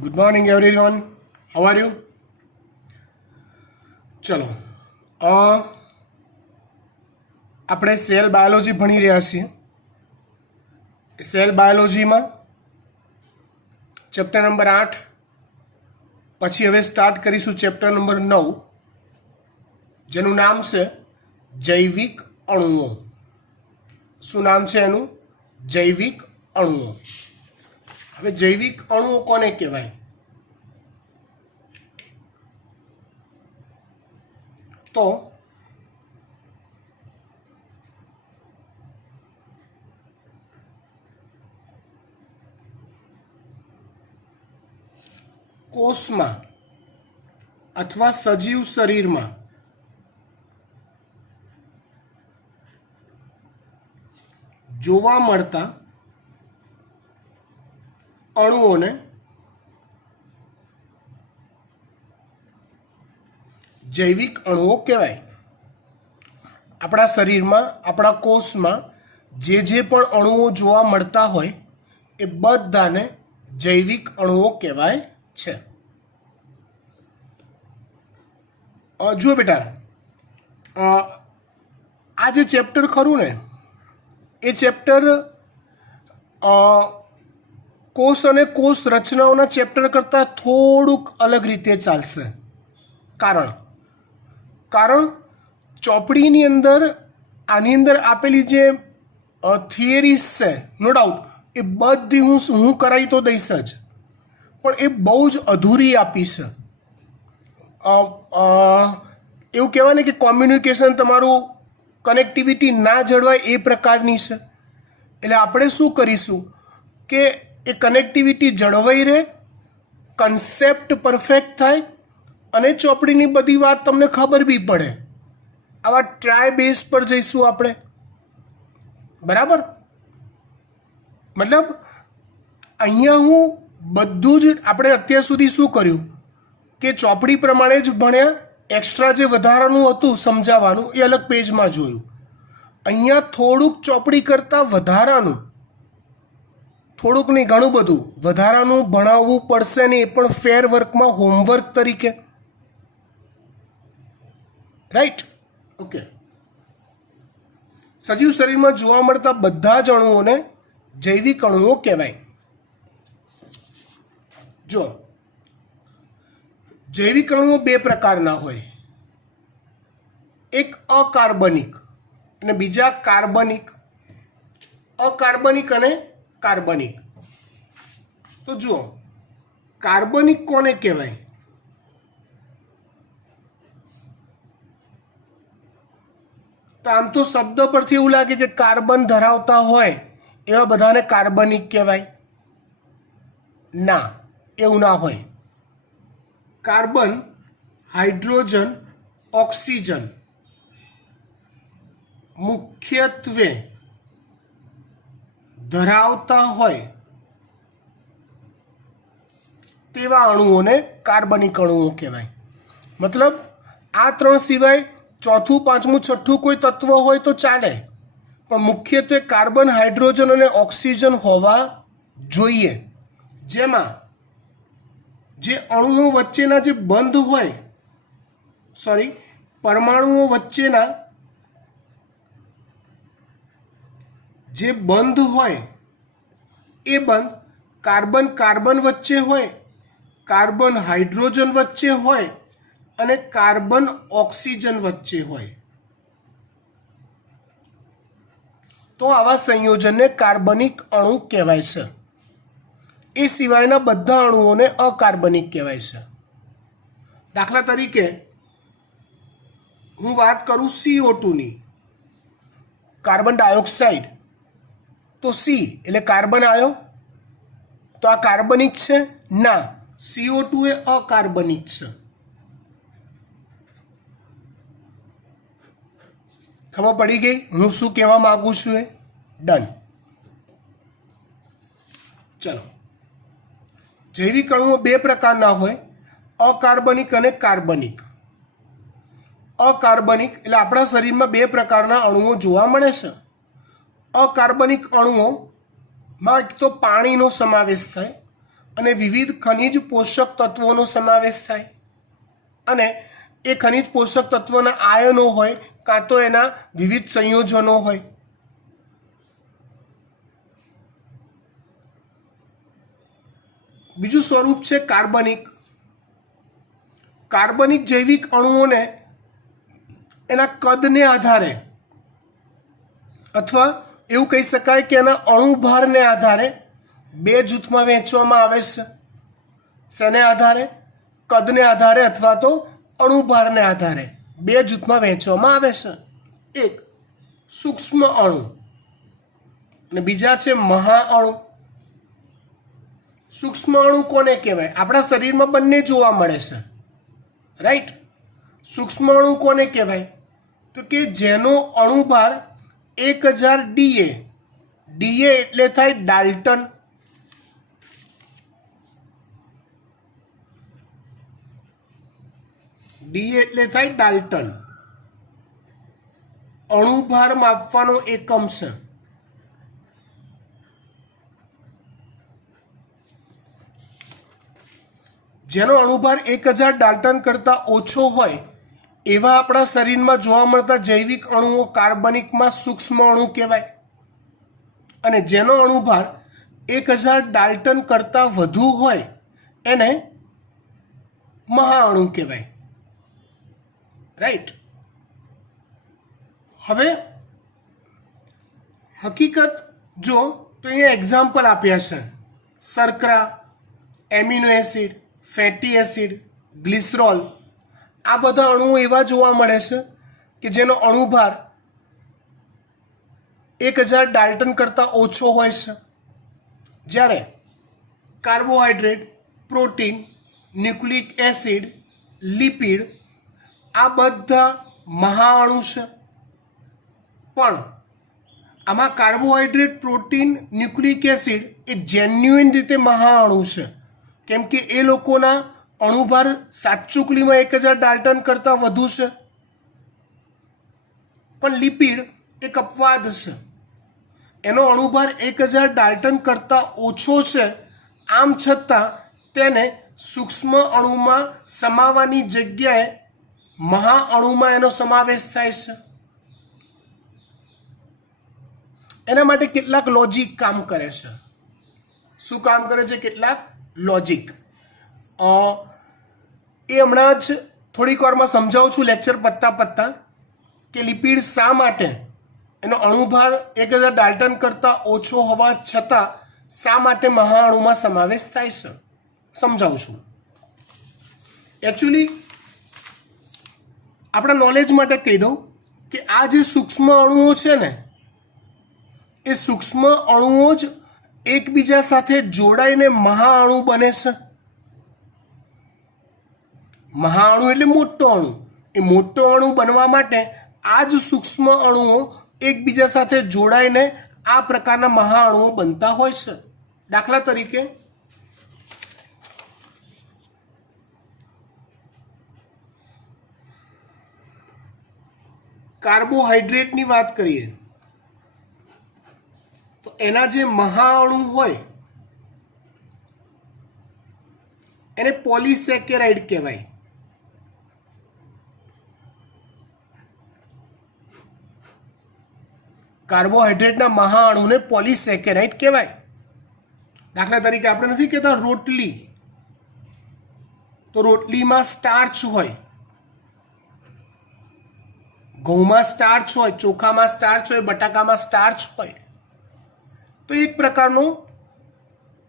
Good morning, everyone. How are you? ચલો આપણે cell biology ભણી રહ્યા છીએ. સેલ બાયોલોજીમાં ચેપ્ટર નંબર 8 પછી હવે સ્ટાર્ટ કરીશું ચેપ્ટર નંબર 9, જેનું નામ છે જૈવિક અણુઓ. શું નામ છે એનું? જૈવિક અણુઓ. હવે જૈવિક અણુઓ કોને કહેવાય? તો કોષમાં અથવા સજીવ શરીરમાં જોવા મળતા અણુઓને જૈવિક અણુઓ કહેવાય. આપણા શરીરમાં, આપણા કોષમાં જે પણ અણુઓ જોવા મળતા હોય એ બધાને જૈવિક અણુઓ કહેવાય છે. જુઓ બેટા, આ જે ચેપ્ટર ખરું ને એ ચેપ્ટર કોષ અને કોષ રચનાઓના ચેપ્ટર કરતાં થોડુંક અલગ રીતે ચાલશે. કારણ ચોપડીની અંદર આની અંદર આપેલી જે થિયરીઝ છે, નો ડાઉટ એ બધી હું કરાવી તો દઈશ જ, પણ એ બહુ જ અધૂરી આપી છે. એવું કહેવાય ને કે કોમ્યુનિકેશન તમારું કનેક્ટિવિટી ના જળવાય એ પ્રકારની છે. એટલે આપણે શું કરીશું કે એ કનેક્ટિવિટી જળવાઈ રહે, કન્સેપ્ટ પરફેક્ટ થાય અને ચોપડીની બધી વાત તમને ખબર બી પડે. આવા ટ્રાય બેઝ પર જઈશું આપણે. બરાબર? મતલબ અહીંયા હું બધું જ, આપણે અત્યાર સુધી શું કર્યું કે ચોપડી પ્રમાણે જ ભણ્યા. એક્સ્ટ્રા જે વધારાનું હતું સમજાવવાનું એ અલગ પેજમાં જોયું. અહીંયા થોડુંક ચોપડી કરતાં વધારાનું, થોડુંક નહીં ઘણું બધું વધારાનું ભણાવવું પડશે ને, એ પણ ફેર વર્કમાં હોમવર્ક તરીકે. રાઈટ? ઓકે. સજીવ શરીરમાં જોવા મળતા બધા જ અણુઓને જૈવિક અણુઓ કહેવાય. જો જૈવિક અણુઓ બે પ્રકારના હોય, એક અકાર્બનિક અને બીજા કાર્બનિક. અકાર્બનિક અને કાર્બનિક. તો જુઓ, કાર્બનિક કોને કહેવાય? તો આમ તો શબ્દ પરથી એવું લાગે કે કાર્બન ધરાવતા હોય એવા બધાને કાર્બનિક કહેવાય. ના, એવું ના હોય. કાર્બન, હાઇડ્રોજન, ઓક્સિજન મુખ્યત્વે ધરાવતા હોય તેવા અણુઓને કાર્બનિક અણુઓ કહેવાય. મતલબ આ ત્રણ સિવાય ચોથું, પાંચમું, છઠ્ઠું કોઈ તત્વ હોય તો ચાલે, પણ મુખ્યત્વે કાર્બન, હાઇડ્રોજન અને ઓક્સિજન હોવા જોઈએ. જેમાં જે અણુઓ વચ્ચેના જે બંધ હોય, પરમાણુઓ વચ્ચેના જે બંધ હોય એ બંધ કાર્બન કાર્બન વચ્ચે હોય, કાર્બન હાઇડ્રોજન વચ્ચે હોય અને કાર્બન ઓક્સિજન વચ્ચે હોય. તો આવા સંયોજનને કાર્બનિક અણુ કહેવાય છે. એ સિવાયના બધા અણુઓને અકાર્બનિક કહેવાય છે. દાખલા તરીકે હું વાત કરું CO2ની, કાર્બન ડાયોક્સાઇડ, તો સી એટલે કાર્બન આવ્યો, તો આ કાર્બનિક છે? ના, CO2 એ અકાર્બનિક છે. ખબર પડી ગઈ હું શું કહેવા માંગુ છું? એ ડન. ચલો, જૈવિક અણુઓ બે પ્રકારના હોય, અકાર્બનિક અને કાર્બનિક. અકાર્બનિક એટલે આપણા શરીરમાં બે પ્રકારના અણુઓ જોવા મળે છે. અકાર્બનિક અણુઓમાં એક તો પાણીનો સમાવેશ થાય, અને વિવિધ ખનિજ પોષક તત્વોનો સમાવેશ થાય અને એ ખનિજ પોષક તત્વોના આયનો હોય કાં તો એના વિવિધ સંયોજનો હોય. બીજું સ્વરૂપ છે કાર્બનિક. કાર્બનિક જૈવિક અણુઓને એના કદને આધારે અથવા એવું કહી શકાય કે એના અણુભારને આધારે બે જૂથમાં વહેંચવામાં આવે છે. શેને આધારે? કદને આધારે અથવા તો અણુભારને આધારે બે જૂથમાં વહેંચવામાં આવે છે. એક સૂક્ષ્મ અણુ અને બીજા છે મહાઅણુ. સૂક્ષ્મ અણુ કોને કહેવાય? આપણા શરીરમાં બંને જોવા મળે છે, રાઈટ. સૂક્ષ્મ અણુ કોને કહેવાય? તો કે જેનો અણુભાર 1000 DA. DA એટલે થાય ડાલ્ટન. DA એટલે થાય ડાલ્ટન. અણુભાર માપવાનો એકમ છે. જેનો અણુભાર 1000 ડાલ્ટન કરતાં ઓછો હોય એવા આપણા શરીરમાં જોવા મળતા જૈવિક અણુઓ કાર્બનિકમાં સૂક્ષ્મ અણુ કહેવાય. અને જેનો અણુભાર 1000 ડાલ્ટન કરતાં વધુ હોય એને મહાઅણુ કહેવાય, રાઈટ. હવે હકીકત જો તો અહીંયા એક્ઝામ્પલ આપ્યા છે. શર્કરા, amino acid, fatty acid, glycerol, આ બધા અણુઓ એવા જોવા મળે છે કે જેનો અણુભાર 1000 ડાલ્ટન કરતાં ઓછો હોય છે. જ્યારે carbohydrate, protein, nucleic acid, lipid આ બધા મહાઅણુ છે. પણ આમાં કાર્બોહાઈડ્રેટ, પ્રોટીન, ન્યુક્લિક એસિડ એ જેન્યુઇન રીતે મહાઅણુ છે, કેમ કે એ લોકોના અણુભાર સાચુકલીમાં 1000 ડાલ્ટન કરતાં વધુ છે. પણ લિપિડ એક અપવાદ છે, એનો અણુભાર 1000 ડાલ્ટન કરતાં ઓછો છે. આમ છતાં તેને સૂક્ષ્મ અણુમાં સમાવવાની જગ્યાએ મહાઅણુમાં એનો સમાવેશ થાય છે. એના માટે કેટલાક લોજિક કામ કરે છે. શું કામ કરે છે? કેટલાક લોજિક. એ હમણાં જ થોડીક વારમાં સમજાવું છું લેક્ચર પત્તા કે લિપિડ શા માટે એનો અણુભાર 1000 ડાલ્ટન કરતાં ઓછો હોવા છતાં શા માટે મહાઅણુમાં સમાવેશ થાય છે, સમજાવું છું. એકચ્યુઅલી આપણા નોલેજ માટે કહી દઉં કે આ જે સૂક્ષ્મ અણુઓ છે ને એ સૂક્ષ્મ અણુઓ જ એકબીજા સાથે જોડાઈને મહાઅણુ બને છે. મહાઅણુ એટલે મોટો અણુ. એ મોટો અણુ બનવા માટે આ જ સૂક્ષ્મ અણુઓ એકબીજા સાથે જોડાઈને આ પ્રકારના મહાઅણુઓ બનતા હોય છે. દાખલા તરીકે કાર્બોહાઈડ્રેટની વાત કરીએ તો એના જે મહાઅણુ હોય એને પોલિસેકેરાઇડ કહેવાય. કાર્બોહાઈડ્રેટના મહાઅણુને પોલિસેકેરાઇડ કહેવાય. દાખલા તરીકે આપણે નથી કહેતા રોટલી, તો રોટલીમાં સ્ટાર્ચ હોય, ઘઉંમાં સ્ટાર્ચ હોય, ચોખામાં સ્ટાર્ચ હોય, બટાકામાં સ્ટાર્ચ હોય. તો એક પ્રકારનો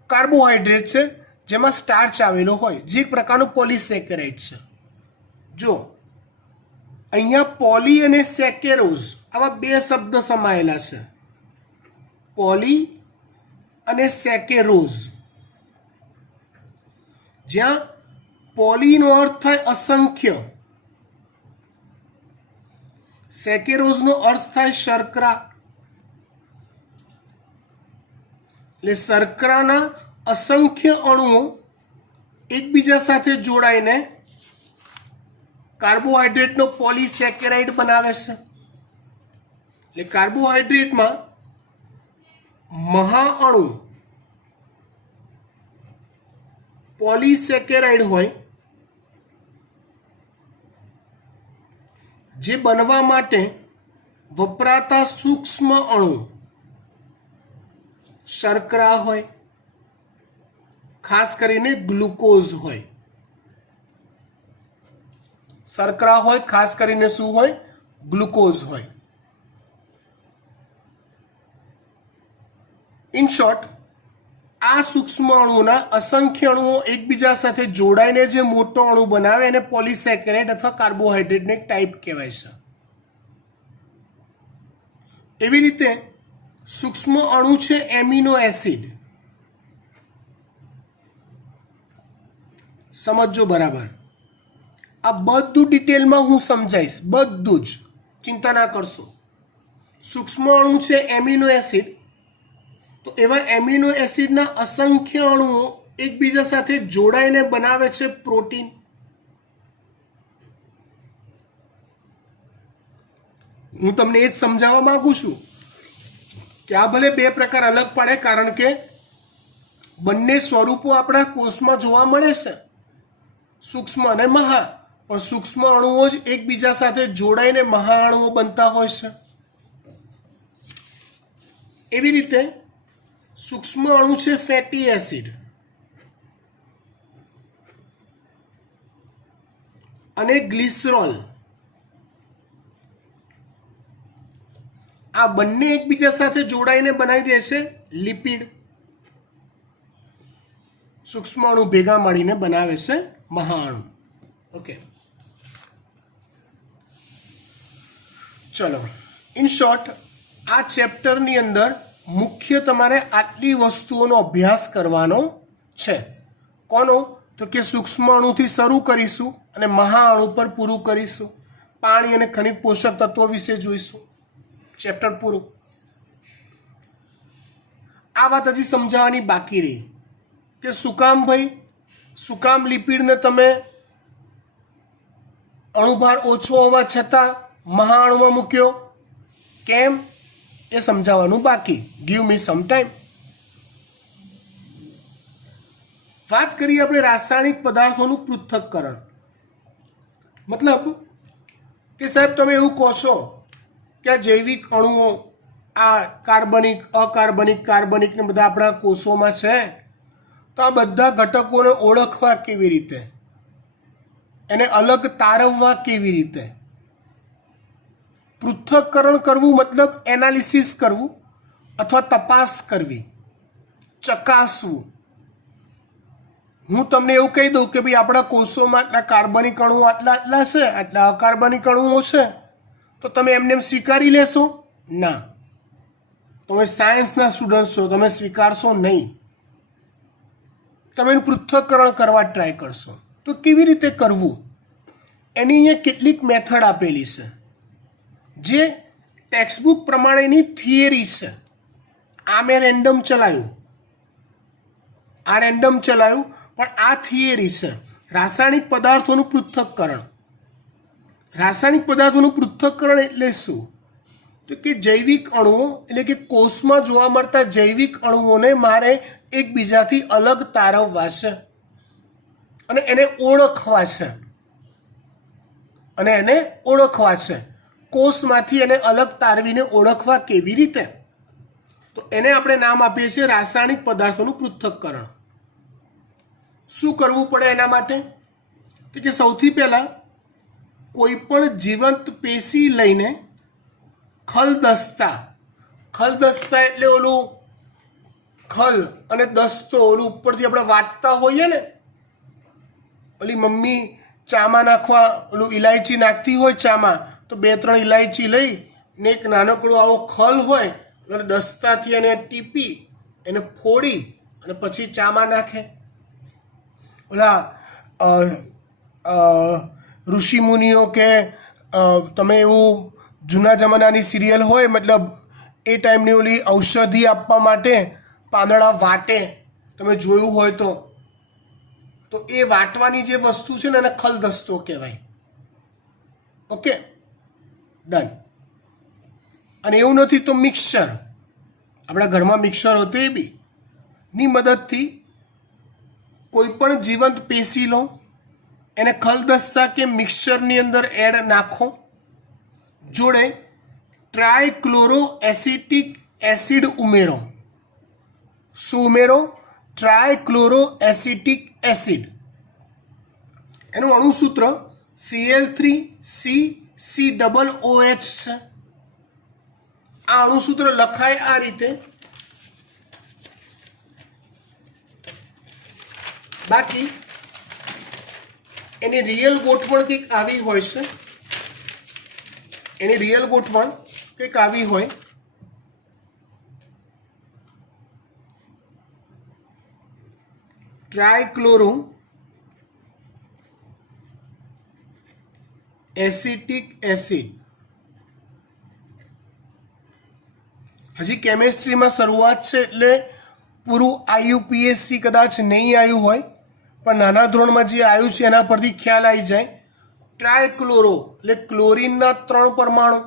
કાર્બોહાઈડ્રેટ છે જેમાં સ્ટાર્ચ આવેલો હોય, જે એક પ્રકારનું પોલિસેકેરાઇડ છે. જો અહીંયા પોલી અને સેકેરોઝ આવા બે શબ્દ સમાયેલા છે. પોલી અને સેકેરોઝ. જ્યાં પોલીનો અર્થ થાય અસંખ્ય, સેકેરોઝનો અર્થ થાય શર્કરા. એટલે શર્કરાના અસંખ્ય અણુઓ એકબીજા સાથે જોડાઈને કાર્બોહાઈડ્રેટનો પોલિસેકેરાઇડ બનાવે છે. એટલે કાર્બોહાઈડ્રેટમાં મહાઅણુ પોલિસેકેરાઇડ હોય જે બનવા માટે વપરાતા સૂક્ષ્મ અણુ શર્કરા હોય, ખાસ કરીને ગ્લુકોઝ હોય. શર્કરા હોય, ખાસ કરીને શું હોય? ગ્લુકોઝ હોય. ઇન શોર્ટ, આ સૂક્ષ્મ અણુના અસંખ્ય અણુઓ એકબીજા સાથે જોડાઈને જે મોટો અણુ બનાવે એને પોલિસેકેરાઇડ અથવા કાર્બોહાઈડ્રેટની ટાઈપ કહેવાય છે. એવી રીતે સૂક્ષ્મ અણુ છે એમિનો એસિડ. સમજો બરાબર. આ બધું ડિટેલમાં હું સમજાઈશ, બધું જ, ચિંતા ના કરશો. સૂક્ષ્મ અણુ છે એમિનો એસિડ, તો એવા એમિનો એસિડના અસંખ્ય અણુઓ એકબીજા સાથે જોડાઈને બનાવે છે પ્રોટીન. હું તમને એ જ સમજાવવા માંગુ છું કે આ ભલે બે પ્રકાર અલગ પડે, કારણ કે બંને સ્વરૂપો આપણા કોષમાં જોવા મળે છે, સૂક્ષ્મ અને મહા. પણ સૂક્ષ્મ અણુઓ જ એકબીજા સાથે જોડાઈને મહાઅણુઓ બનતા હોય છે. એવી રીતે સૂક્ષ્મ અણુ છે ફેટી એસિડ અને ગ્લિસરોલ. આ બંને એકબીજા સાથે જોડાઈને બનાવી દે છે લિપિડ. સૂક્ષ્મ અણુ ભેગા મળીને બનાવે છે મહાઅણુ. ઓકે, ચલો. ઇન શોર્ટ, આ ચેપ્ટરની અંદર મુખ્ય તમારે આટલી વસ્તુઓનો અભ્યાસ કરવાનો છે. કોનો? તો કે સૂક્ષ્મ અણુથી શરૂ કરીશું અને મહાઅણુ પર પૂરું કરીશું. પાણી અને ખનિજ પોષક તત્વો વિશે જોઈશું. ચેપ્ટર પૂરું. આ વાત હજી સમજાવવાની બાકી રહી કે શું કામ ભાઈ, શું કામ લિપિડને તમે અણુભાર ઓછો હોવા છતાં મહાઅણુમાં મૂક્યો, કેમ એ સમજાવવાનું બાકી. Give me some time. વાત કરીએ આપણે રાસાયણિક પદાર્થોનું પૃથ્થકરણ. મતલબ કે સાહેબ તમે એવું કહો છો કે આ જૈવિક અણુઓ, આ કાર્બનિક, અકાર્બનિક, કાર્બનિક ને બધા આપણા કોષોમાં છે, તો આ બધા ઘટકોને ઓળખવા કેવી રીતે, એને અલગ તારવવા કેવી રીતે? પૃથ્થકરણ કરવું મતલબ એનાલિસિસ કરવું અથવા તપાસ કરવી, ચકાસવું. હું તમને એવું કહી દઉં કે ભાઈ આપણા કોષોમાં આટલા કાર્બનિક અણુઓ આટલા આટલા છે, આટલા અકાર્બનિક અણુઓ છે, તો તમે એમને સ્વીકારી લેશો? ના. તમે સાયન્સના સ્ટુડન્ટ છો, તમે સ્વીકારશો નહીં. તમે એનું પૃથ્થકરણ કરવા ટ્રાય કરશો. તો કેવી રીતે કરવું એની અહીંયા કેટલીક મેથડ આપેલી છે, જે ટેક્સ્ટબુક પ્રમાણેની થિયરી છે. આ મેં રેન્ડમ ચલાવ્યું, પણ આ થિયરી છે. રાસાયણિક પદાર્થોનું પૃથ્થકરણ. રાસાયણિક પદાર્થોનું પૃથ્થકરણ એટલે શું? તો કે જૈવિક અણુઓ, એટલે કે કોષમાં જોવા મળતા જૈવિક અણુઓને મારે એકબીજાથી અલગ તારવવા છે અને એને ઓળખવા છે. કોષમાંથી એને અલગ તારવીને ઓળખવા કેવી રીતે? તો એને આપણે નામ આપીએ છીએ રાસાયણિક પદાર્થોનું પૃથ્થકરણ. શું કરવું પડે એના માટે? તો કે સૌથી પહેલાં કોઈ પણ જીવંત પેશી લઈને ખલદસ્તા એટલે ઓલું ખલ અને દસ્તો, ઓલું ઉપરથી આપણે વાટતા હોઈએ ને, ઓલી મમ્મી ચામાં નાખવા ઓલું ઇલાયચી નાખતી હોય ચામાં, તો 2-3 ઇલાયચી લઈ ને એક નાનકડો આવો ખલ હોય અને દસ્તાથી એને ટીપી, એને ફોડી અને પછી ચામાં નાખે. ઓલા ઋષિ મુનિઓ કે તમે એવું જૂના જમાનાની સિરિયલ હોય, મતલબ એ ટાઈમની ઓલી ઔષધિ આપવા માટે પાંદડા વાટે, તમે જોયું હોય તો એ વાટવાની જે વસ્તુ છે ને એને ખલદસ્તો કહેવાય. Okay, done. અને એવું નથી તો મિક્સર, આપણા ઘરમાં મિક્સર હતો એ બી ની મદદથી કોઈ પણ જીવંત પેશી લો, એને ખલદસ્તા કે મિક્સચરની અંદર એડ નાખો, જોડે ટ્રાયક્લોરો એસિટિક એસિડ ઉમેરો. શું ઉમેરો? Trichloro acetic acid. એનું અણુસૂત્ર Cl3CCOOH છે. આ અણુસૂત્ર લખાય આ રીતે. બાકી એની રિયલ ગોઠવણ કંઈક આવી હોય છે. એની રિયલ ગોઠવણ કંઈક આવી હોય. Trichloro acetic acid. હજી કેમેસ્ટ્રીમાં શરૂઆત છે એટલે પૂરું IUPAC કદાચ નહીં આવ્યું હોય, પણ નાના ધોરણમાં જે આવ્યું છે એના પરથી ખ્યાલ આવી જાય. ટ્રાયક્લોરો એટલે ક્લોરીનના 3 પરમાણુ,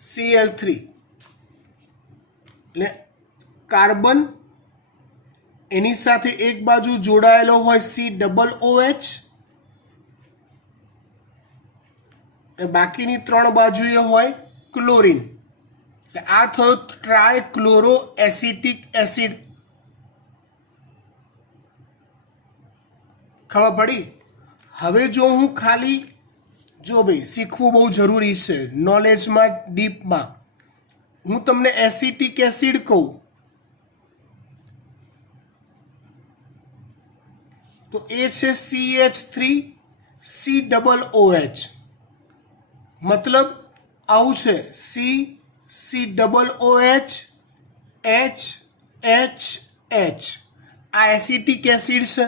Cl3 એટલે કાર્બન, એની સાથે એક બાજુ જોડાયેલો હોય COOH, અને બાકીની 3 બાજુએ હોય ક્લોરીન. એટલે આ થયો ટ્રાયક્લોરો એસિટિક એસિડ. ખબર પડી? હવે જો હું ખાલી જો ભાઈ શીખવું બહુ જરૂરી છે નોલેજમાં ડીપમાં, હું તમને એસિટિક એસિડ કહું તો એ છે CH3COOH. મતલબ આવું છે CCOOH HHH. આ એસિટિક એસિડ છે.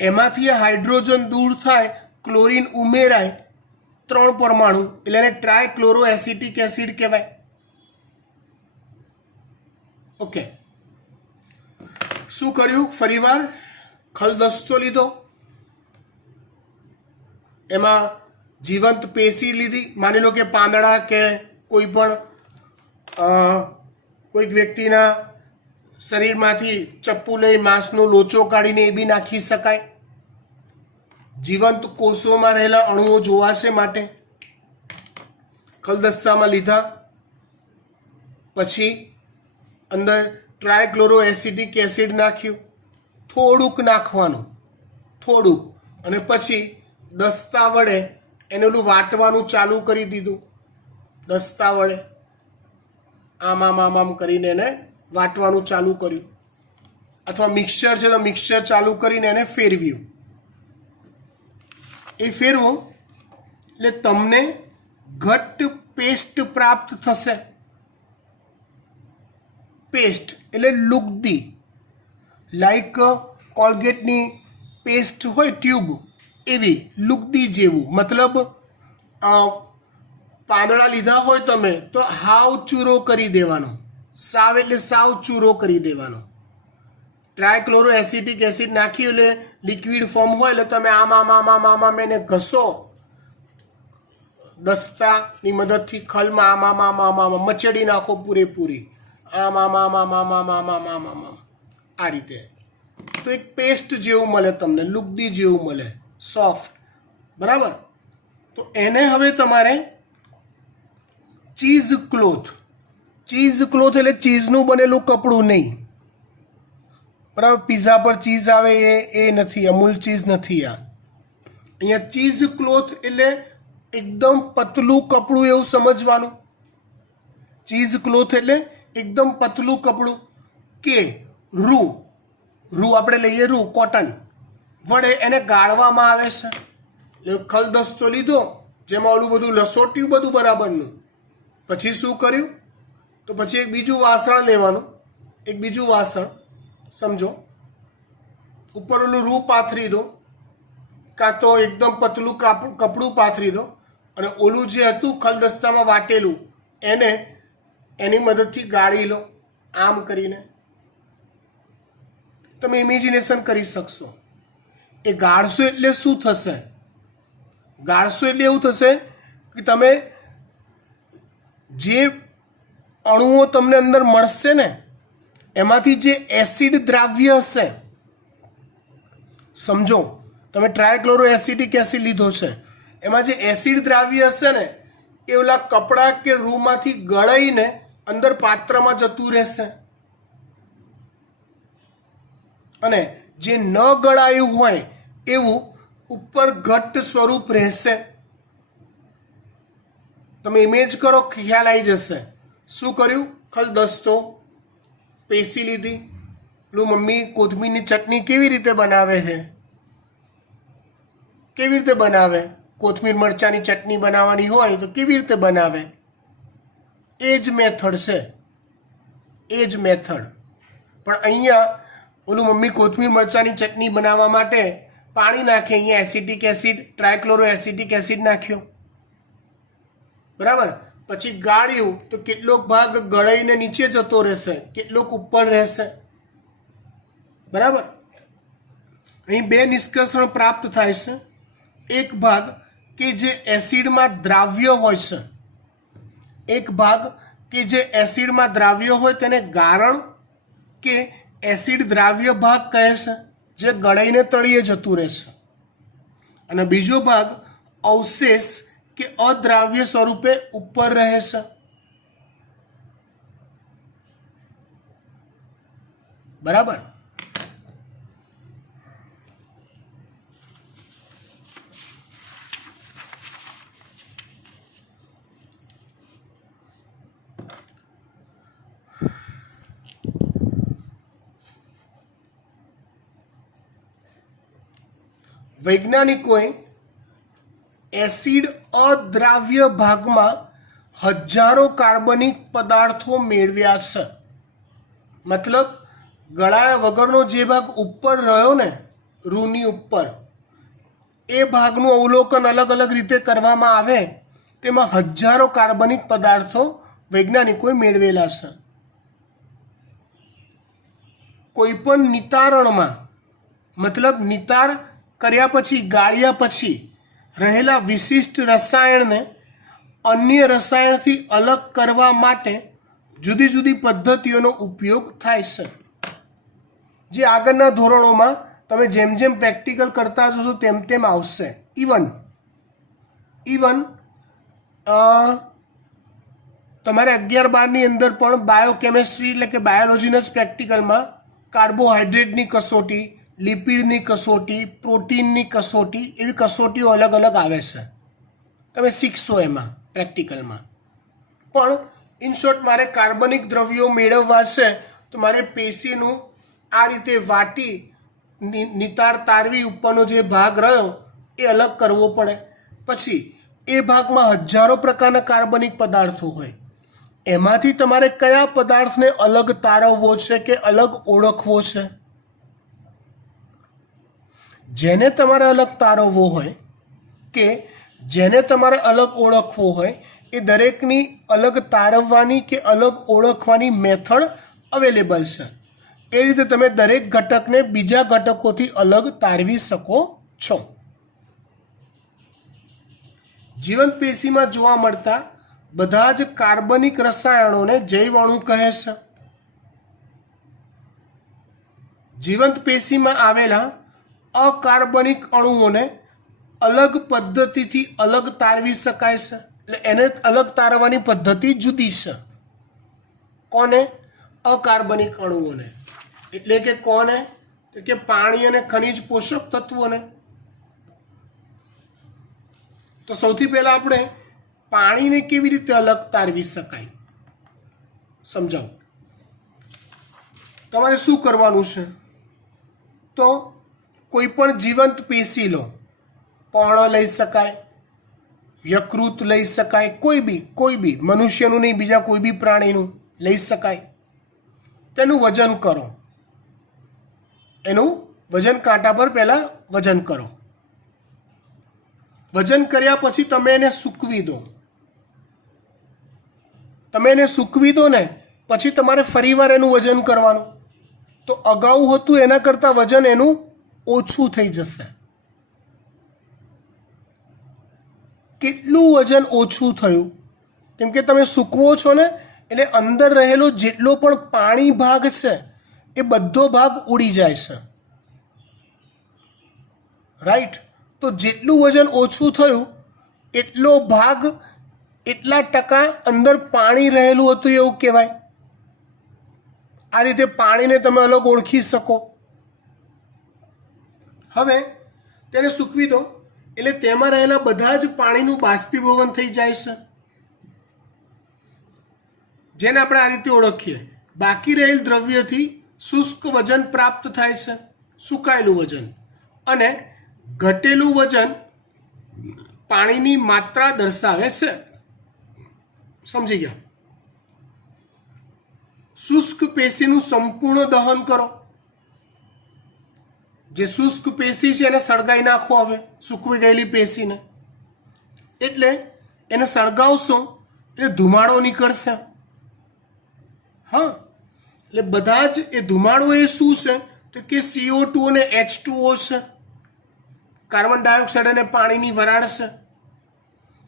એમાંથી હાઇડ્રોજન દૂર થાય, ક્લોરીન ઉમેરાય, 3 પરમાણુ, એટલે એને ટ્રાયક્લોરો એસિટિક એસિડ કહેવાય. ઓકે, શું કર્યું? ફરીવાર ખલદસ્તો લીધો, એમાં જીવંત પેશી લીધી. માની લો કે પાંદડા કે કોઈ પણ કોઈક વ્યક્તિના શરીરમાંથી ચપ્પુ લઈ માંસનો લોચો કાઢીને એ બી નાખી શકાય. જીવંત કોષોમાં રહેલા અણુઓ જોવાશે માટે ખલદસ્તામાં લીધા. પછી અંદર ટ્રાયક્લોરો એસિટિક એસિડ નાખ્યું, થોડુંક નાખવાનું, થોડુંક, અને પછી દસ્તા વડે એને ઓલું વાટવાનું ચાલુ કરી દીધું. દસ્તા વડે આમ આમ આમ આમ કરીને એને વાટવાનું ચાલુ કર્યું, અથવા મિક્સચર છે તો મિક્સચર ચાલુ કરીને એને ફેરવ્યું. એ ફેરવો એટલે તમને ઘટ્ટ પેસ્ટ પ્રાપ્ત થશે. પેસ્ટ એટલે લુગદી, લાઈક કોલગેટની પેસ્ટ હોય ટ્યુબ, એવી લુગદી જેવું. મતલબ પાંદડા લીધા હોય તમે તો હાવ ચૂરો કરી દેવાનો. સાવ એટલે સાવ ચૂરો કરી દેવાનો. ટ્રાયક્લોરો એસિટિક એસિડ નાખી એટલે લિક્વિડ ફોર્મ હોય એટલે તમે આમ આમ આમ આમ આમ આમ એને ઘસો દસ્તાની મદદથી ખલમાં આમ આમ આમ આમ આમ મચડી નાખો પૂરેપૂરી. આમ આમ આમ આમ આમ આમ આમ આમ આમ આમ આ રીતે. તો એક પેસ્ટ જેવું મળે તમને, લુગદી જેવું મળે, સોફ્ટ. બરાબર? તો એને હવે તમારે ચીઝ ક્લોથ એટલે ચીઝનું બનેલું કપડું નહીં. બરાબર? પીઝા પર ચીઝ આવે એ નથી, અમૂલ ચીઝ નથી. આ અહીંયા ચીઝ ક્લોથ એટલે એકદમ પતલું કપડું એવું સમજવાનું. ચીઝ ક્લોથ એટલે એકદમ પતલું કપડું. કે રૂ આપણે લઈએ, રૂ કોટન વડે એને ગાળવામાં આવે છે. એટલે ખલદસ્તો લીધો જેમાં ઓલું બધું લસોટ્યું બધું બરાબરનું. પછી શું કર્યું? તો પછી એક બીજું વાસણ લેવાનું, એક બીજું વાસણ સમજો, ઉપર ઓલું રૂ પાથરી દો, કાં તો એકદમ પતલું કપડું પાથરી દો, અને ઓલું જે હતું ખલદસ્તામાં વાટેલું એને એની મદદથી ગાળી લો. આમ કરીને તમે ઇમેજિનેશન કરી શકશો. એ ગાળશો એટલે શું થશે? ગાળશો એટલે એવું થશે કે તમે જે અણુઓ તમને અંદર મળશે ને એમાંથી જે એસિડ દ્રાવ્ય હશે સમજો, તમે ટ્રાયક્લોરો એસિટિક એસિડ લીધો છે, એમાં જે એસિડ દ્રાવ્ય હશે ને એ ઓલા કપડાં કે રૂમાંથી ગળાઈને અંદર પાત્રમાં જતું રહેશે, અને જે ન ગળાયું હોય એવું ઉપર ઘટ્ટ સ્વરૂપ રહેશે. તમે ઇમેજ કરો, ખ્યાલ આવી જશે. શું કર્યું? ખલદસ્તો, પેસી લીધી. પેલું મમ્મી કોથમીરની ચટણી કેવી રીતે બનાવે છે? કેવી રીતે બનાવે? કોથમીર મરચાંની ચટણી બનાવવાની હોય તો કેવી રીતે બનાવે? એ જ મેથડ છે, એ જ મેથડ. પણ અહીંયા ઓલું મમ્મી કોથમીર મરચાંની ચટણી બનાવવા માટે પાણી નાખે, અહીંયા acetic acid, trichloro acetic acid નાખ્યો, બરાબર. પછી ગાળ્યું તો કેટલોક ભાગ ગળાઈને નીચે જતો રહેશે, કેટલોક ઉપર રહેશે, બરાબર. અહીં બે નિષ્કર્ષણ પ્રાપ્ત થાય છે. એક ભાગ કે જે એસિડમાં દ્રાવ્ય હોય છે, એક ભાગ કે જે એસિડમાં દ્રાવ્ય હોય તેને ગારણ કે એસિડ દ્રાવ્ય ભાગ કહે છે, જે ગળાઈને તળિયે જતું રહેશે. અને બીજો ભાગ અવશેષ કે અદ્રાવ્ય સ્વરૂપે ઉપર રહે છે, બરાબર. વૈજ્ઞાનિકોએ એસિડ અદ્રાવ્ય ભાગમાં હજારો કાર્બનિક પદાર્થો મેળવ્યા છે. મતલબ ગળાયા વગરનો જે ભાગ ઉપર રહ્યો ને, રૂની ઉપર, એ ભાગનું અવલોકન અલગ અલગ રીતે કરવામાં આવે, તેમાં હજારો કાર્બનિક પદાર્થો વૈજ્ઞાનિકોએ મેળવેલા છે. કોઈ પણ નિતારણમાં, મતલબ નિતાર કર્યા પછી, ગાળ્યા પછી રહેલા વિશિષ્ટ રસાયણને અન્ય રસાયણથી અલગ કરવા માટે જુદી જુદી પદ્ધતિઓનો ઉપયોગ થાય છે. જે આગળના ધોરણોમાં તમે જેમ જેમ પ્રેક્ટિકલ કરતા જશો તેમ તેમ આવશે. ઇવન તમારે 11-12ની અંદર પણ બાયોકેમિસ્ટ્રી એટલે કે બાયોલોજીના જ પ્રેક્ટિકલમાં કાર્બોહાઈડ્રેટની કસોટી, લિપિડની કસોટી, પ્રોટીનની કસોટી, એવી કસોટીઓ અલગ અલગ આવે છે, તમે શીખશો એમાં પ્રેક્ટિકલમાં. પણ ઇન શોર્ટ, મારે કાર્બનિક દ્રવ્યો મેળવવા છે તો મારે પેશીનું આ રીતે વાટી નિતાર તારવી ઉપરનો જે ભાગ રહ્યો એ અલગ કરવો પડે. પછી એ ભાગમાં હજારો પ્રકારના કાર્બનિક પદાર્થો હોય, એમાંથી તમારે કયા પદાર્થને અલગ તારવવો છે કે અલગ ઓળખવો છે. જેને તમારે અલગ તારવવો હોય કે જેને તમારે અલગ ઓળખવો હોય, એ દરેકની અલગ તારવવાની કે અલગ ઓળખવાની મેથડ અવેલેબલ છે. એ રીતે તમે દરેક ઘટકને બીજા ઘટકોથી અલગ તારવી શકો છો. જીવંત પેશીમાં જોવા મળતા બધા જ કાર્બનિક રસાયણોને જૈવ અણુ કહે છે. જીવંત પેશીમાં આવેલા અકાર્બનિક અણુઓને અલગ પદ્ધતિથી અલગ તારવી શકાય છે. એટલે એને અલગ તારવવાની પદ્ધતિ જુદી છે. કોને? અકાર્બનિક અણુઓને. એટલે કે કોને? તો કે પાણી અને ખનિજ પોષક તત્વોને. તો સૌથી પહેલા આપણે પાણીને કેવી રીતે અલગ તારવી શકાય સમજાવો. તમારે શું કરવાનું છે? તો કોઈ પણ જીવંત પેશી લો, પર્ણ લઈ શકાય, યકૃત લઈ શકાય, કોઈ બી મનુષ્યનું નહીં, બીજા કોઈ બી પ્રાણીનું લઈ શકાય. તેનું વજન કરો, એનું વજન કાંટા પર પહેલાં વજન કરો. વજન કર્યા પછી તમે એને સૂકવી દો. તમે એને સૂકવી દો ને પછી તમારે ફરીવાર એનું વજન કરવાનું. તો અગાઉ હતું એના કરતાં વજન એનું ઓછું થઈ જશે. કેટલું વજન ઓછું થયું? કેમ કે તમે સૂકવો છો ને, એટલે અંદર રહેલો જેટલો પણ પાણી ભાગ છે એ બધો ભાગ ઉડી જાય છે. રાઈટ. તો જેટલું વજન ઓછું થયું એટલો ભાગ એટલા ટકા અંદર પાણી રહેલું હતું એવું કહેવાય. આ રીતે પાણીને તમે અલગ ઓળખી શકો. હવે તેને સૂકવી દો એટલે તેમાં રહેલા બધા જ પાણીનું બાષ્પીભવન થઈ જાય છે, જેને આપણે આ રીતે ઓળખીએ. બાકી રહેલ દ્રવ્યથી શુષ્ક વજન પ્રાપ્ત થાય છે, સુકાયેલું વજન, અને ઘટેલું વજન પાણીની માત્રા દર્શાવે છે. સમજી ગયા? શુષ્ક પેશીનું સંપૂર્ણ દહન કરો. જે શુષ્ક પેશી છે એને સળગાઈ નાખો. હવે સૂકવી ગયેલી પેશીને, એટલે એને સળગાવશો એટલે ધુમાડો નીકળશે. હા, એટલે બધા જ એ ધુમાડો એ શું છે તો કે CO2 અને H2O છે, કાર્બન ડાયોક્સાઇડ અને પાણીની વરાળ છે.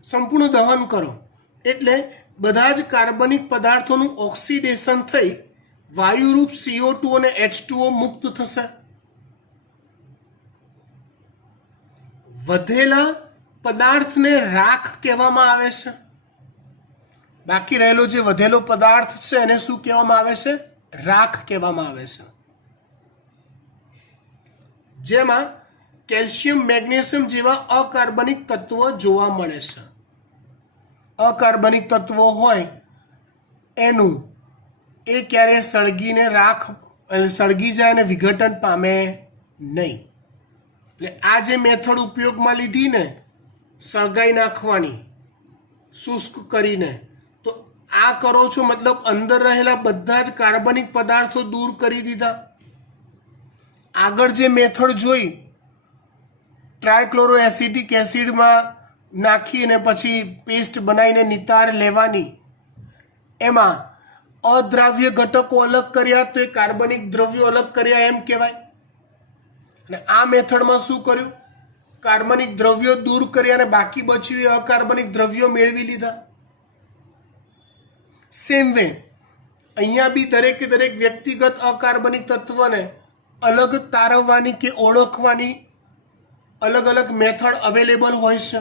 સંપૂર્ણ દહન કરો એટલે બધા જ કાર્બનિક પદાર્થોનું ઓક્સિડેશન થઈ વાયુરૂપ CO2 અને H2O મુક્ત થશે. વધેલા પદાર્થને રાખ કહેવામાં આવે છે. બાકી રહેલો જે વધેલો પદાર્થ છે એને શું કહેવામાં આવે છે? રાખ કહેવામાં આવે છે. જેમાં કેલ્શિયમ, મેગ્નેશિયમ જેવા અકાર્બનિક તત્વો જોવા મળે છે. અકાર્બનિક તત્વો હોય એનું એ ક્યારે સળગીને રાખ સળગી જાય અને વિઘટન પામે નહીં. એટલે આ જે મેથડ ઉપયોગમાં લીધી ને, સળગાઈ નાખવાની શુષ્ક કરીને, તો આ કરો છો મતલબ અંદર રહેલા બધા જ કાર્બનિક પદાર્થો દૂર કરી દીધા. આગળ જે મેથડ જોઈ, ટ્રાયક્લોરો એસિટિક એસિડમાં નાખીને પછી પેસ્ટ બનાવીને નિતાર લેવાની, એમાં અદ્રાવ્ય ઘટકો અલગ કર્યા તો એ કાર્બનિક દ્રવ્યો અલગ કર્યા એમ કહેવાય. અને આ મેથડમાં શું કર્યું? કાર્બનિક દ્રવ્યો દૂર કર્યા અને બાકી બચ્યું એ અકાર્બનિક દ્રવ્યો મેળવી લીધા. સેમ વે અહીંયા બી દરેકે દરેક વ્યક્તિગત અકાર્બનિક તત્વને અલગ તારવવાની કે ઓળખવાની અલગ અલગ મેથડ અવેલેબલ હોય છે.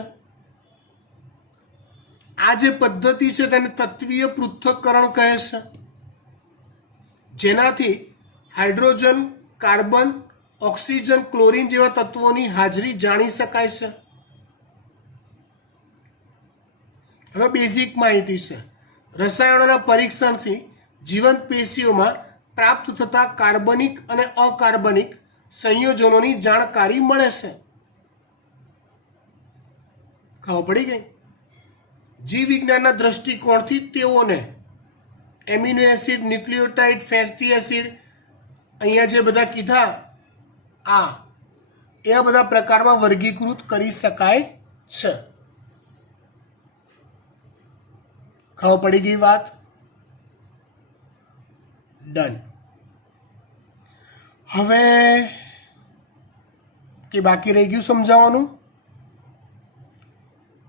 આ જે પદ્ધતિ છે તેને તત્વીય પૃથ્થકરણ કહે છે, જેનાથી હાઇડ્રોજન, કાર્બન, ઓક્સિજન, ક્લોરીન જેવા તત્વોની હાજરી જાણી શકાય છે. હવે બેઝિક માહિતી છે. રસાયણોના પરીક્ષણથી જીવંત પેશીઓમાં પ્રાપ્ત થતા કાર્બનિક અને અકાર્બનિક સંયોજનોની જાણકારી મળે છે. ખબર પડી ગઈ? જીવ વિજ્ઞાનના દ્રષ્ટિકોણથી તેઓને amino acid, nucleotide, fatty acid, અહીંયા જે બધા કીધા એવા બધા પ્રકારમાં વર્ગીકૃત કરી શકાય છે. ખબર પડી ગઈ વાત? ડન. હવે કે બાકી રહી ગયું સમજાવવાનું?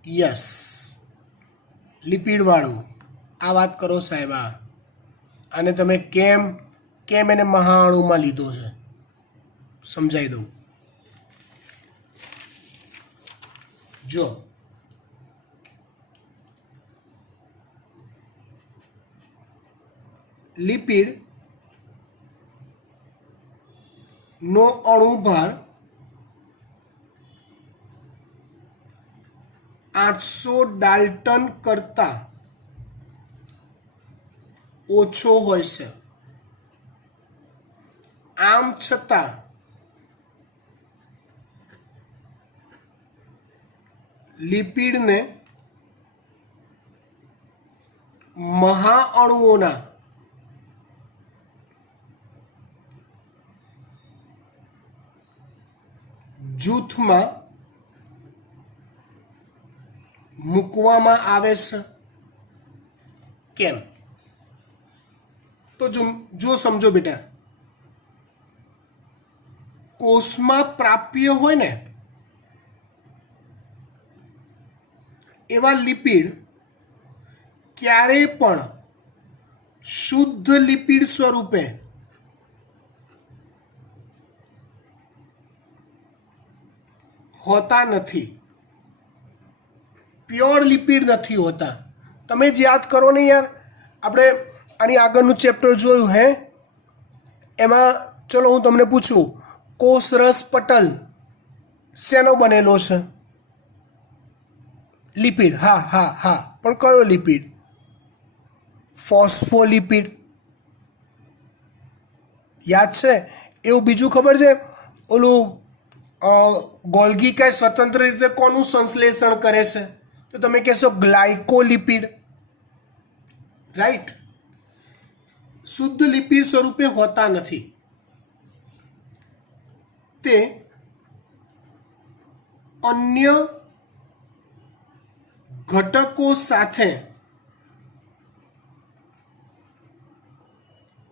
યસ, લિપિડ વાળું આ વાત કરો સાહેબ. આને તમે કેમ એને મહાઅણુમાં લીધો છે સમજાવી દઉં. જો લિપિડ નો અણુભાર 800 ડાલ્ટન કરતા ઓછો હોય છે. આમ છતાં લિપિડને મહાઅણુઓના જૂથમાં મૂકવામાં આવે છે. કેમ? તો જો સમજો બેટા, કોષમાં પ્રાપ્ય હોય ને એવા લિપિડ ક્યારેય પણ શુદ્ધ લિપિડ સ્વરૂપે હોતા નથી, પ્યોર લિપિડ નથી હોતા. તમે જ યાદ કરો ને યાર, આપણે આની આગળનું ચેપ્ટર જોયું હે, એમાં ચલો હું તમને પૂછું, કોષરસ પટલ શેનો બનેલો છે? લિપિડ. હા હા હા, પણ કયો લિપિડ? ફોસ્ફોલિપિડ. યાદ છે? એવું બીજું ખબર છે, ઓલું ગોલ્ગી કાંઈ સ્વતંત્ર રીતે કોનું સંશ્લેષણ કરે છે? તો તમે કહેશો ગ્લાયકોલિપિડ, રાઈટ. શુદ્ધ લિપિડ સ્વરૂપે હોતા નથી, તે અન્ય ઘટકો સાથે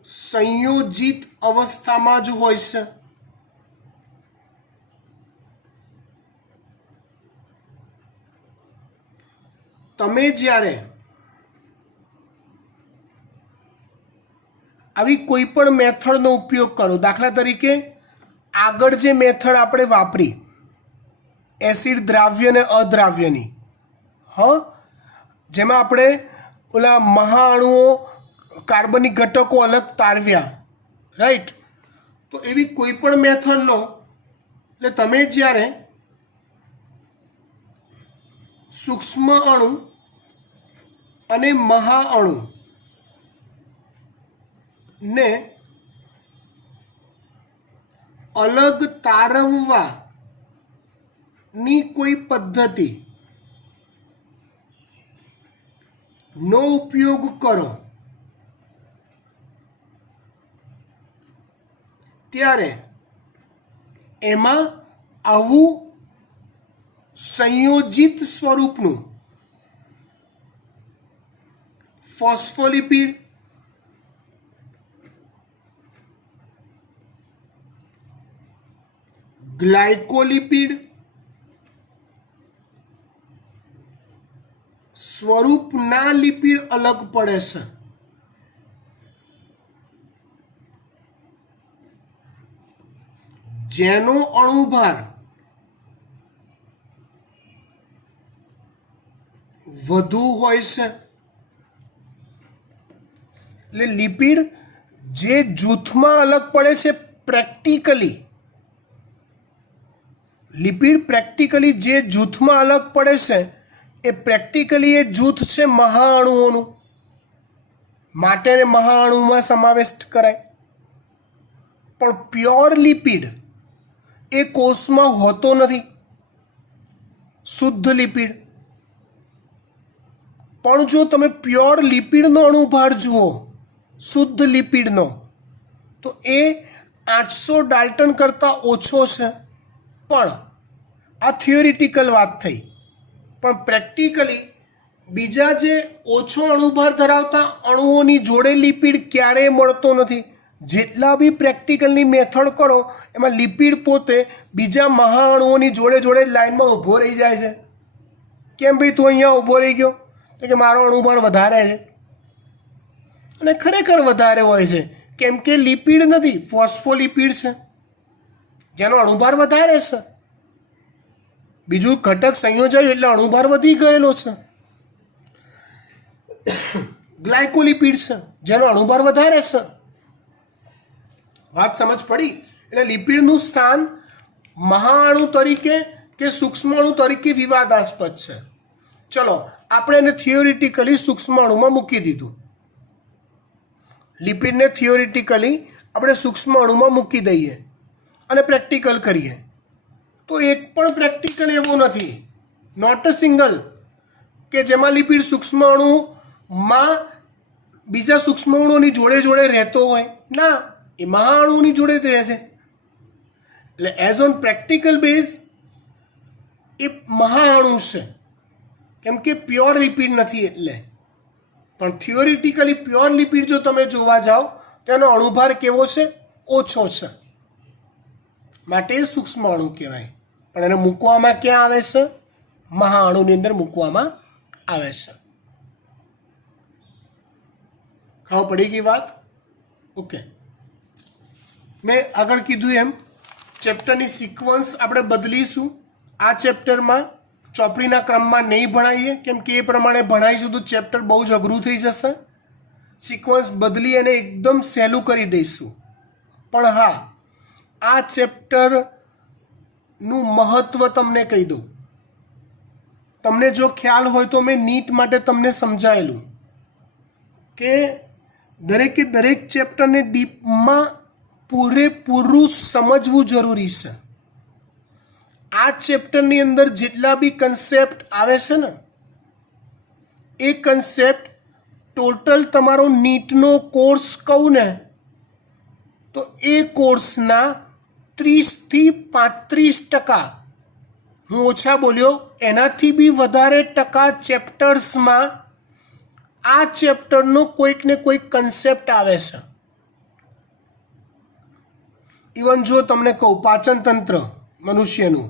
સંયોજિત અવસ્થામાં જ હોય છે. તમે જ્યારે આવી કોઈ પણ મેથડનો ઉપયોગ કરો, દાખલા તરીકે આગળ જે મેથડ આપણે વાપરી એસિડ દ્રાવ્ય અને અદ્રાવ્યની, હા, જેમાં આપણે ઓલા મહાઅણુઓ કાર્બનિક ઘટકો અલગ તારવ્યા, રાઈટ. તો એવી કોઈ પણ મેથડ લો એટલે તમે જ્યારે સૂક્ષ્મ અણુ અને મહાઅણુ ને અલગ તારવવાની કોઈ પદ્ધતિ નો ઉપયોગ કરો ત્યારે એમાં આવું સંયોજિત સ્વરૂપનું ફોસ્ફોલિપિડ, ગ્લાયકોલિપિડ સ્વરૂપના લિપિડ અલગ પડે છે. જેનો અણુભાર વધુ હોય છે. એટલે લિપિડ જે જૂથમાં અલગ પડે છે પ્રેક્ટિકલી, લિપિડ પ્રેક્ટિકલી જે જૂથમાં અલગ પડે છે એ પ્રેક્ટિકલી એ જૂથ છે મહાઅણુઓનું, માટે મહાઅણુમાં સમાવેશ કરાય. પણ પ્યોર લિપિડ એ કોષમાં હોતો નથી, શુદ્ધ લિપિડ. પણ જો તમે પ્યોર લિપિડનો અણુભાર જુઓ, શુદ્ધ લિપિડનો, તો એ 800 ડાલ્ટન કરતાં ઓછો છે. પણ આ થિયોરિટિકલ વાત થઈ, પણ પ્રેક્ટિકલી બીજા જે ઓછો અણુભાર ધરાવતા અણુઓની જોડે લિપિડ ક્યારેય મળતો નથી. જેટલા બી પ્રેક્ટિકલની મેથડ કરો એમાં લિપિડ પોતે બીજા મહાઅણુઓની જોડે જોડે લાઈનમાં ઊભો રહી જાય છે. કેમ ભાઈ તું અહીંયા ઊભો રહી ગયો? તો કે મારો અણુભાર વધારે છે. અને ખરેખર વધારે હોય છે, કેમ કે લિપિડ નથી, ફોસ્ફોલિપિડ છે જેનો અણુભાર વધારે છે. બીજું ઘટક સંયોજાયું એટલે અણુભાર વધી ગયેલો છે. ગ્લાયકોલિપિડ છે જેનો અણુભાર વધારે છે. વાત સમજ પડી? એટલે લિપિડનું સ્થાન મહાઅણુ તરીકે કે સૂક્ષ્મ અણુ તરીકે વિવાદાસ્પદ છે. ચલો આપણે એને થિયોરિટિકલી સૂક્ષ્મ અણુમાં મૂકી દીધું. લિપિડને થિયોરિટિકલી આપણે સૂક્ષ્મ અણુમાં મૂકી દઈએ અને પ્રેક્ટિકલ કરીએ, તો એક પણ પ્રેક્ટિકલ એવો નથી, નોટ અ સિંગલ, કે જેમાં લિપિડ સૂક્ષ્મ અણુમાં બીજા સૂક્ષ્મ અણુઓની જોડે જોડે રહેતો હોય. ના, એ મહાઅણુની જોડે જ રહે છે. એટલે એઝ ઓન પ્રેક્ટિકલ બેઝ એ મહાઅણુ છે, કેમ કે પ્યોર લિપિડ નથી એટલે. પણ થિયોરિટિકલી પ્યોર લિપિડ જો તમે જોવા જાઓ તો એનો અણુભાર કેવો છે? ઓછો છે, માટે એ સૂક્ષ્મ અણુ કહેવાય. પણ એને મૂકવામાં ક્યાં આવે છે? મહાઅણુની અંદર મૂકવામાં આવે છે. ખબર પડી ગઈ વાત? ઓકે. મેં આગળ કીધું એમ ચેપ્ટરની સિક્વન્સ આપણે બદલીશું. આ ચેપ્ટરમાં ચોપડીના ક્રમમાં નહીં ભણાવીએ, કેમ કે એ પ્રમાણે ભણાવીશું તો ચેપ્ટર બહુ જ અઘરું થઈ જશે. સિક્વન્સ બદલી અને એકદમ સહેલું કરી દઈશું. પણ હા, આ ચેપ્ટરનું મહત્ત્વ તમને કહી દઉં. તમને જો ખ્યાલ હોય તો મેં નીટ માટે તમને સમજાયેલું કે દરેકે દરેક ચેપ્ટરને ડીપમાં પૂરેપૂરું સમજવું જરૂરી છે. આ ચેપ્ટરની અંદર જેટલા બી કન્સેપ્ટ આવે છે ને, એ કન્સેપ્ટ ટોટલ તમારો નીટનો કોર્સ કહું ને તો એ કોર્સના 30 થી 35%, હું ઓછા બોલ્યો, એનાથી બી વધારે ટકા ચેપ્ટર્સમાં આ ચેપ્ટરનો કોઈક ને કોઈક કન્સેપ્ટ આવે છે. ઇવન જો તમને કહું પાચન તંત્ર મનુષ્યનું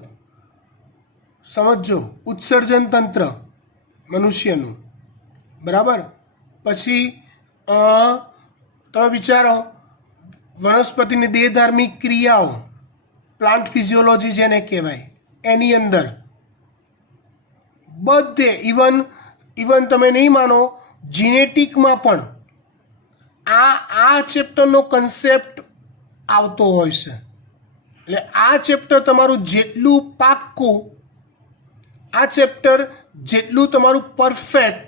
સમજો, ઉત્સર્જન તંત્ર મનુષ્યનું, બરાબર. પછી તમે વિચારો વનસ્પતિની દેહધાર્મિક ક્રિયાઓ, પ્લાન્ટ ફિઝિયોલોજી જેને કહેવાય, એની અંદર બધે ઇવન તમે નહીં માનો જીનેટિકમાં પણ આ ચેપ્ટરનો કન્સેપ્ટ આવતો હોય છે. એટલે આ ચેપ્ટર તમારું જેટલું પાક્કું, આ ચેપ્ટર જેટલું તમારું પરફેક્ટ,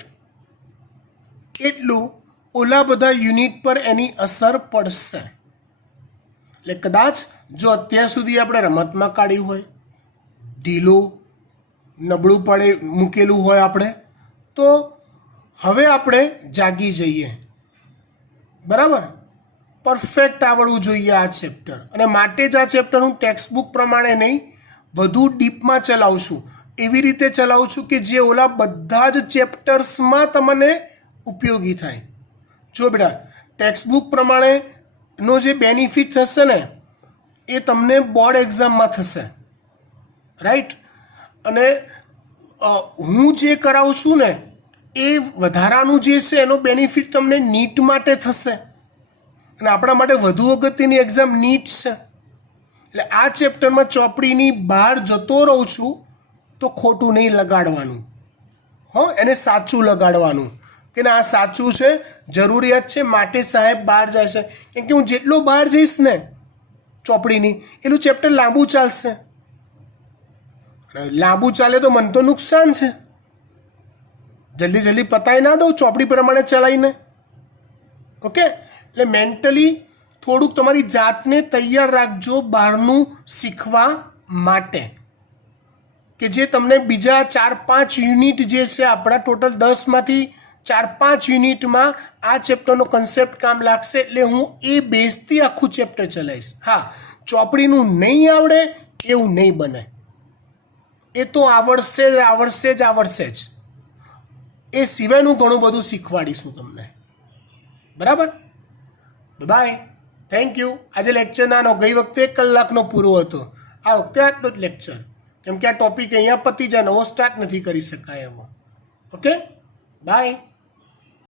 એટલું ઓલા બધા યુનિટ પર એની અસર પડશે. એટલે કદાચ જો અત્યાર સુધી આપણે રમતમાં કાઢ્યું હોય, ઢીલું નબળું પડે મૂકેલું હોય આપણે, તો હવે આપણે જાગી જઈએ, બરાબર. પરફેક્ટ આવડવું જોઈએ આ ચેપ્ટર. અને માટે જ આ ચેપ્ટર હું ટેક્સ્ટબુક પ્રમાણે નહીં, વધુ ડીપમાં ચલાવું છું. એવી રીતે ચલાવું છું કે જે ઓલા બધા જ ચેપ્ટર્સમાં તમને ઉપયોગી થાય. જો બેટા, ટેક્સ્ટબુક પ્રમાણેનો જે બેનિફિટ થશે ને એ તમને બોર્ડ એક્ઝામમાં થશે, રાઈટ. અને હું જે કરાવું છું ને એ વધારાનું જે છે એનો બેનિફિટ તમને નીટ માટે થશે. અને આપણા માટે વધુ અગત્યની એક્ઝામ નીટ છે. એટલે આ ચેપ્ટરમાં ચોપડીની બહાર જતો રહું છું તો ખોટું નહીં લગાડવાનું, હો, એને સાચું લગાડવાનું કે ના આ સાચું છે, જરૂરિયાત છે, માટે સાહેબ બહાર જાય છે. કેમ કે હું જેટલો બહાર જઈશ ને ચોપડીની, એટલું ચેપ્ટર લાંબુ ચાલશે. લાંબુ ચાલે તો મને તો નુકસાન છે. જલ્દી પતાવી ના દઉં ચોપડી પ્રમાણે ચલાવીને. ઓકે, એટલે મેન્ટલી થોડુંક તમારી જાતને તૈયાર રાખજો બહારનું શીખવા માટે, કે જે તમને બીજા 4-5 યુનિટ જે છે આપણા ટોટલ 10માંથી 4-5 યુનિટમાં આ ચેપ્ટરનો કન્સેપ્ટ કામ લાગશે. એટલે હું એ બેઝથી આખું ચેપ્ટર ચલાવીશ. હા, ચોપડીનું નહીં આવડે એવું નહીં બને, એ તો આવડશે જ. એ સિવાયનું ઘણું બધું શીખવાડીશું તમને, બરાબર. Bye, thank you. આજે લેક્ચર નાનો, ગઈ વખતે 1 કલાકનો પૂરો હતો, આ વખતે આટલો જ લેક્ચર, કેમ કે આ ટોપિક અહીંયા પતી જાય, નવો સ્ટાર્ટ નથી કરી શકાય એવો. Okay, by.